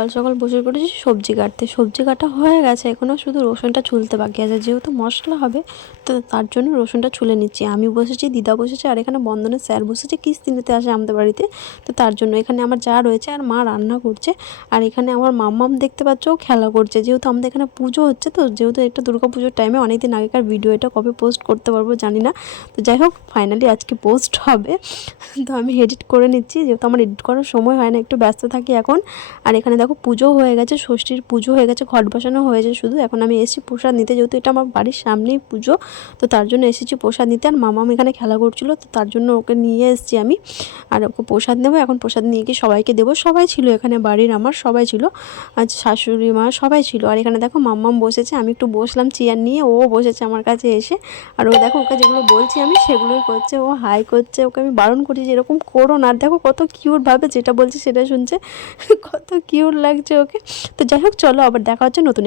সকাল সকাল বসে পড়েছি সবজি কাটতে। সবজি কাটা হয়ে গেছে, এখনও শুধু রসুনটা ছুলতে বাকি আছে। যেহেতু মশলা হবে তো তার জন্য রসুনটা ছুলে নিচ্ছি। আমি বসেছি, দিদা বসেছে, আর এখানে বন্ধনের স্যার বসেছে, কিস্তি নিতে আসে আমাদের বাড়িতে। তো তার জন্য এখানে আমার যা রয়েছে, আর মা রান্না করছে। আর এখানে আমার মাম্মাম দেখতে পাচ্ছ, ও খেলা করছে। যেহেতু আমাদের এখানে পুজো হচ্ছে, তো যেহেতু এটা দুর্গা পুজোর টাইমে অনেকদিন আগেকার ভিডিও, এটা কবে পোস্ট করতে পারবো জানি না। তো যাই হোক, ফাইনালি আজকে পোস্ট হবে। তো আমি এডিট করে নিচ্ছি, যেহেতু আমার এডিট করার সময় হয় না, একটু ব্যস্ত থাকি এখন। আর এখানে দেখো পুজো হয়ে গেছে, ষষ্ঠীর পুজো হয়ে গেছে, ঘট বসানো হয়েছে শুধু। এখন আমি এসেছি প্রসাদ নিতে, যেহেতু এটা আমার বাড়ির সামনেই পুজো, তো তার জন্য এসেছি প্রসাদ নিতে। আর মামাম এখানে খেলা করছিলো, তো তার জন্য ওকে নিয়ে এসেছি আমি। আর ওকে প্রসাদ নেবো, এখন প্রসাদ নিয়ে গিয়ে সবাইকে দেবো। সবাই ছিল এখানে, বাড়ির আমার সবাই ছিল, আজ শাশুড়ি মা সবাই ছিল। আর এখানে দেখো মাম্মাম বসেছে, আমি একটু বসলাম চেয়ার নিয়ে, ও বসেছে আমার কাছে এসে। আর ও দেখো, ওকে যেগুলো বলছি আমি সেগুলোই করছে, ও হাই করছে। ওকে আমি বারণ করি যে এরকম করো না। আর দেখো কত কিউটভাবে যেটা বলছে সেটা শুনছে, কত কিউট লাগছে ওকে। তো যাই হোক, চলো আবার দেখা হচ্ছে নতুন